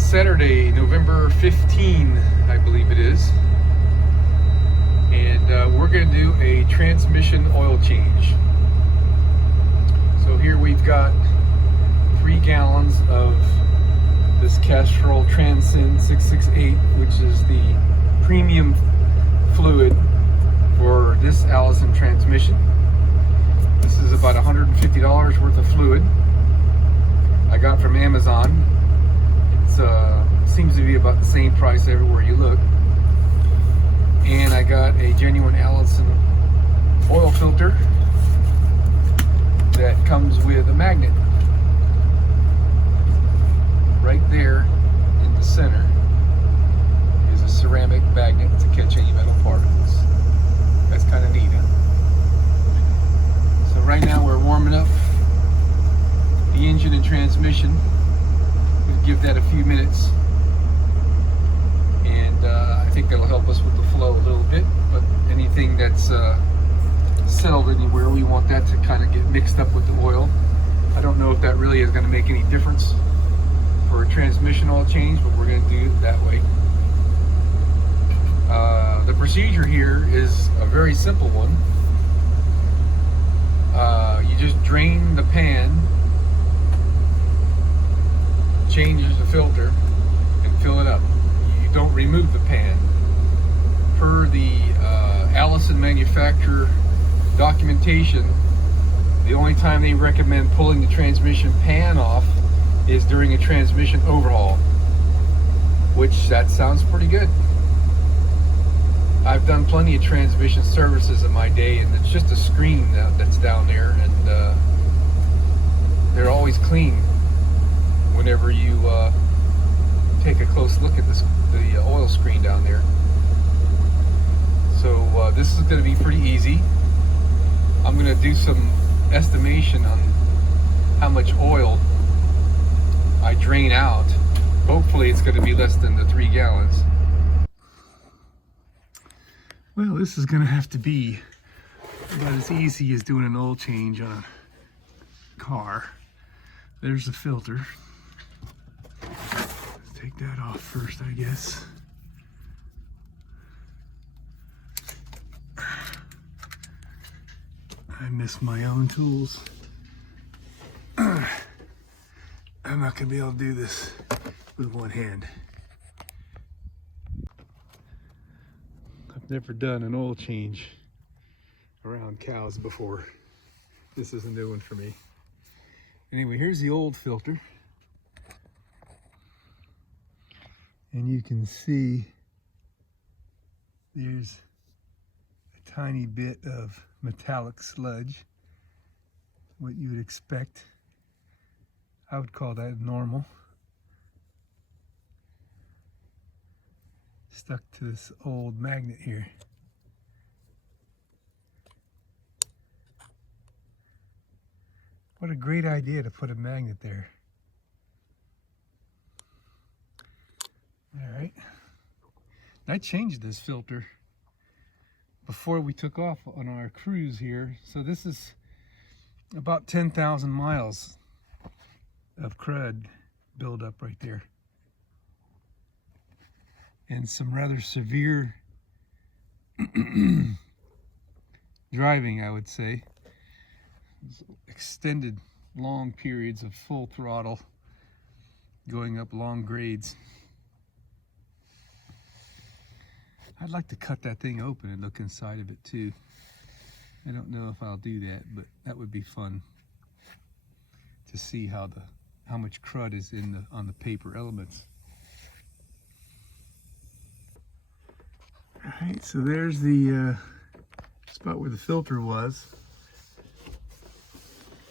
It's Saturday, November 15, I believe it is. And we're going to do a transmission oil change. So here we've got 3 gallons of this Castrol Transcend 668, which is the premium fluid for this Allison transmission. This is about $150 worth of fluid I got from Amazon. It seems to be about the same price everywhere you look. And I got a genuine Allison oil filter that comes with a magnet. Right there in the center is a ceramic magnet to catch any metal particles. That's kind of neat, huh? So right now we're warming up the engine and transmission. We'll give that a few minutes, and I think that'll help us with the flow a little bit. But anything that's settled anywhere, we want that to kind of get mixed up with the oil. I don't know if that really is going to make any difference for a transmission oil change, but we're going to do it that way. The procedure here is a very simple one. You just drain the pan, change the filter, and fill it up. You don't remove the pan. Per the Allison manufacturer documentation, the only time they recommend pulling the transmission pan off is during a transmission overhaul, which that sounds pretty good. I've done plenty of transmission services in my day, and it's just a screen that's down there, and they're always clean whenever you take a close look at the oil screen down there. So this is going to be pretty easy. I'm going to do some estimation on how much oil I drain out. Hopefully it's going to be less than the 3 gallons. Well, this is going to have to be about as easy as doing an oil change on a car. There's the filter. Let's take that off first, I guess. I miss my own tools. I'm not going to be able to do this with one hand. I've never done an oil change around cows before. This is a new one for me. Anyway, here's the old filter. And you can see there's a tiny bit of metallic sludge, what you would expect. I would call that normal. Stuck to this old magnet here. What a great idea to put a magnet there. All right. I changed this filter before we took off on our cruise here. So this is about 10,000 miles of crud buildup right there. And some rather severe driving, I would say. Extended long periods of full throttle, going up long grades. I'd like to cut that thing open and look inside of it too. I don't know if I'll do that, but that would be fun to see how much crud is on the paper elements. All right, so there's the spot where the filter was.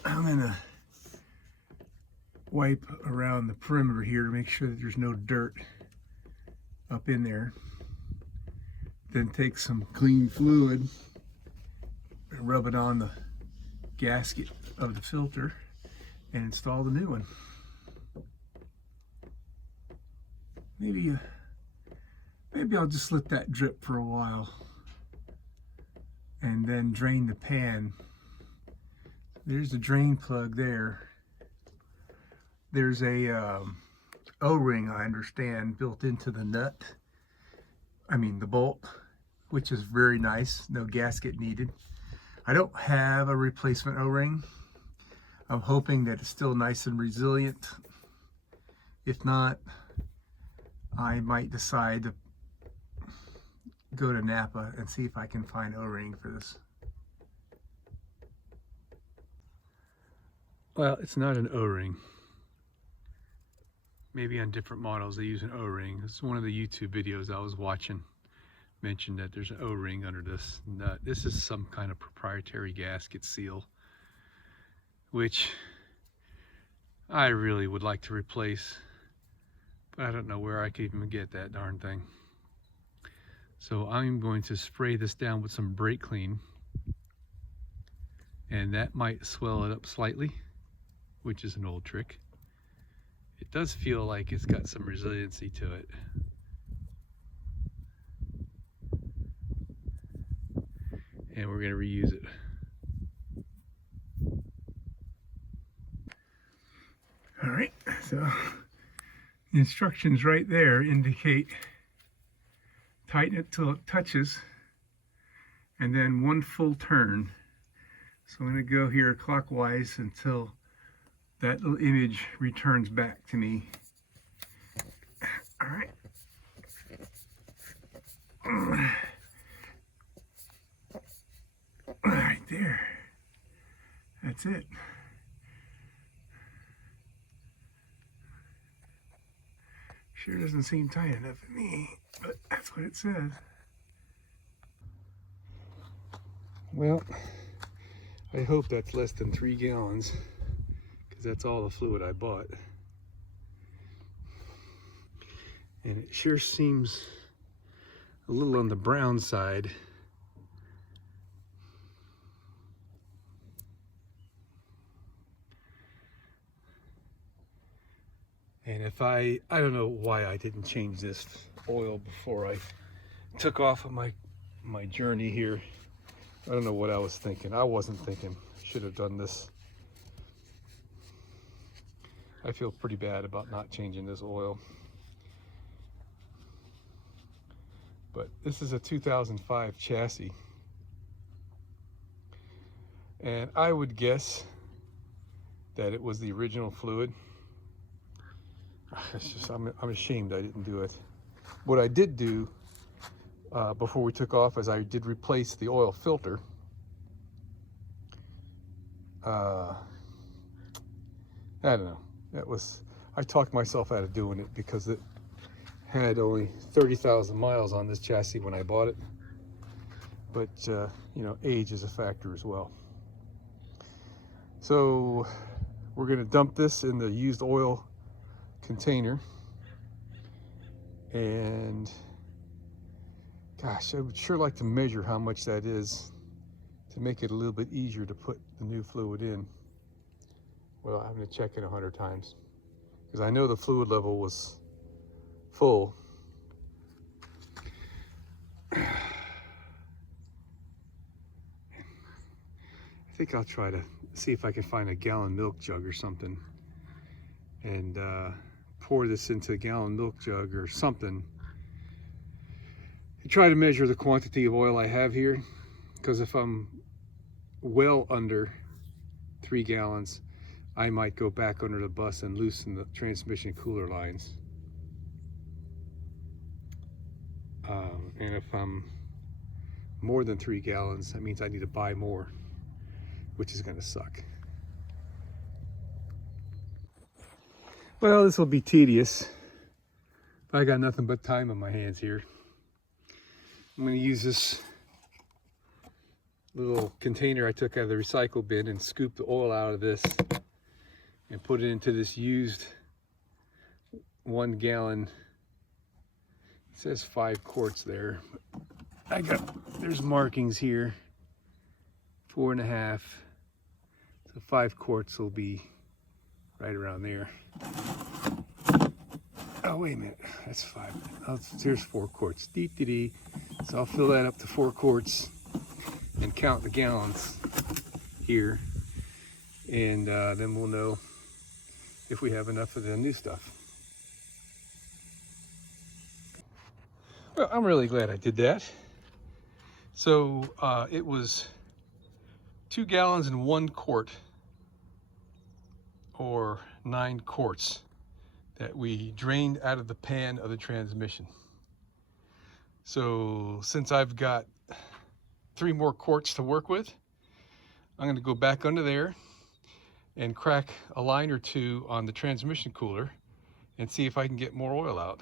I'm gonna wipe around the perimeter here to make sure that there's no dirt up in there. Then take some clean fluid and rub it on the gasket of the filter and install the new one. Maybe I'll just let that drip for a while and then drain the pan. There's the drain plug there. There's a O-ring, I understand, built into the nut. I mean the bolt, which is very nice. No gasket needed. I don't have a replacement O-ring. I'm hoping that it's still nice and resilient. If not, I might decide to go to Napa and see if I can find O-ring for this. Well, it's not an O-ring. Maybe on different models they use an O-ring. It's one of the YouTube videos I was watching mentioned that there's an O-ring under this nut. This is some kind of proprietary gasket seal, which I really would like to replace, but I don't know where I could even get that darn thing. So I'm going to spray this down with some brake clean, and that might swell it up slightly, which is an old trick. It does feel like it's got some resiliency to it. And we're going to reuse it. All right, so the instructions right there indicate tighten it till it touches, and then one full turn. So I'm going to go here clockwise until that little image returns back to me. All right. Right there. That's it. Sure doesn't seem tight enough to me, but that's what it says. Well, I hope that's less than 3 gallons, because that's all the fluid I bought. And it sure seems a little on the brown side. And if I don't know why I didn't change this oil before I took off on my journey here. I don't know what I was thinking. I wasn't thinking I should have done this. I feel pretty bad about not changing this oil. But this is a 2005 chassis. And I would guess that it was the original fluid. It's just, I'm ashamed I didn't do it. What I did do before we took off is I did replace the oil filter. I don't know. I talked myself out of doing it because it had only 30,000 miles on this chassis when I bought it. But you know, age is a factor as well. So we're going to dump this in the used oil container, and gosh, I would sure like to measure how much that is to make it a little bit easier to put the new fluid in. Well, I'm going to check it 100 times because I know the fluid level was full. I think I'll try to see if I can find a gallon milk jug or something and pour this into a gallon milk jug or something to try to measure the quantity of oil I have here, because if I'm well under 3 gallons, I might go back under the bus and loosen the transmission cooler lines. And if I'm more than 3 gallons, that means I need to buy more, which is going to suck. Well, this will be tedious, but I got nothing but time on my hands here. I'm going to use this little container I took out of the recycle bin and scoop the oil out of this and put it into this used 1 gallon. It says 5 quarts there. There's markings here, 4.5. So 5 quarts will be right around there. Oh, wait a minute, that's 5. Oh, there's 4 quarts. Dee-dee-dee. So I'll fill that up to 4 quarts and count the gallons here, and then we'll know if we have enough of the new stuff. Well, I'm really glad I did that. So it was 2 gallons and 1 quart, or 9 quarts, that we drained out of the pan of the transmission. So since I've got 3 more quarts to work with, I'm going to go back under there and crack a line or 2 on the transmission cooler and see if I can get more oil out.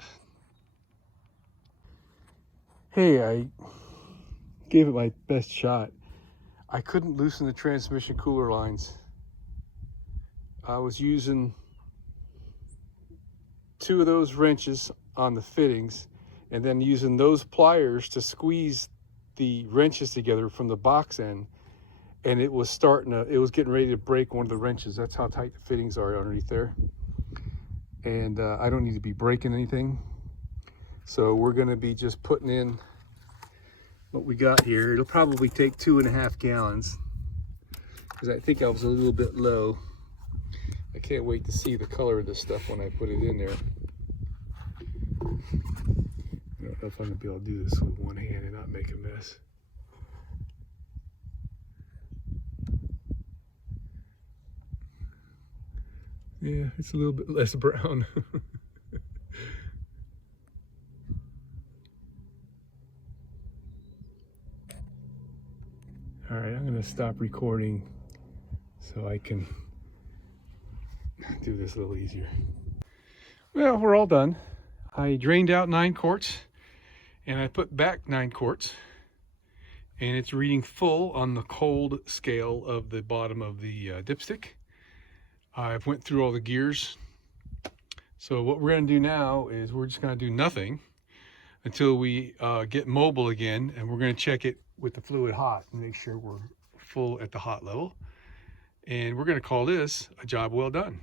Hey, I gave it my best shot. I couldn't loosen the transmission cooler lines. I was using 2 of those wrenches on the fittings and then using those pliers to squeeze the wrenches together from the box end, and it was getting ready to break one of the wrenches. That's how tight the fittings are underneath there. And I don't need to be breaking anything. So we're gonna be just putting in what we got here. It'll probably take 2.5 gallons because I think I was a little bit low. I can't wait to see the color of this stuff when I put it in there. I don't know if I'm gonna be able to do this with one hand and not make a mess. Yeah, it's a little bit less brown. All right, I'm gonna stop recording so I can do this a little easier. Well, we're all done. I drained out 9 quarts and I put back 9 quarts, and it's reading full on the cold scale of the bottom of the dipstick. I've went through all the gears. So what we're gonna do now is we're just gonna do nothing until we get mobile again, and we're gonna check it with the fluid hot and make sure we're full at the hot level. And we're gonna call this a job well done.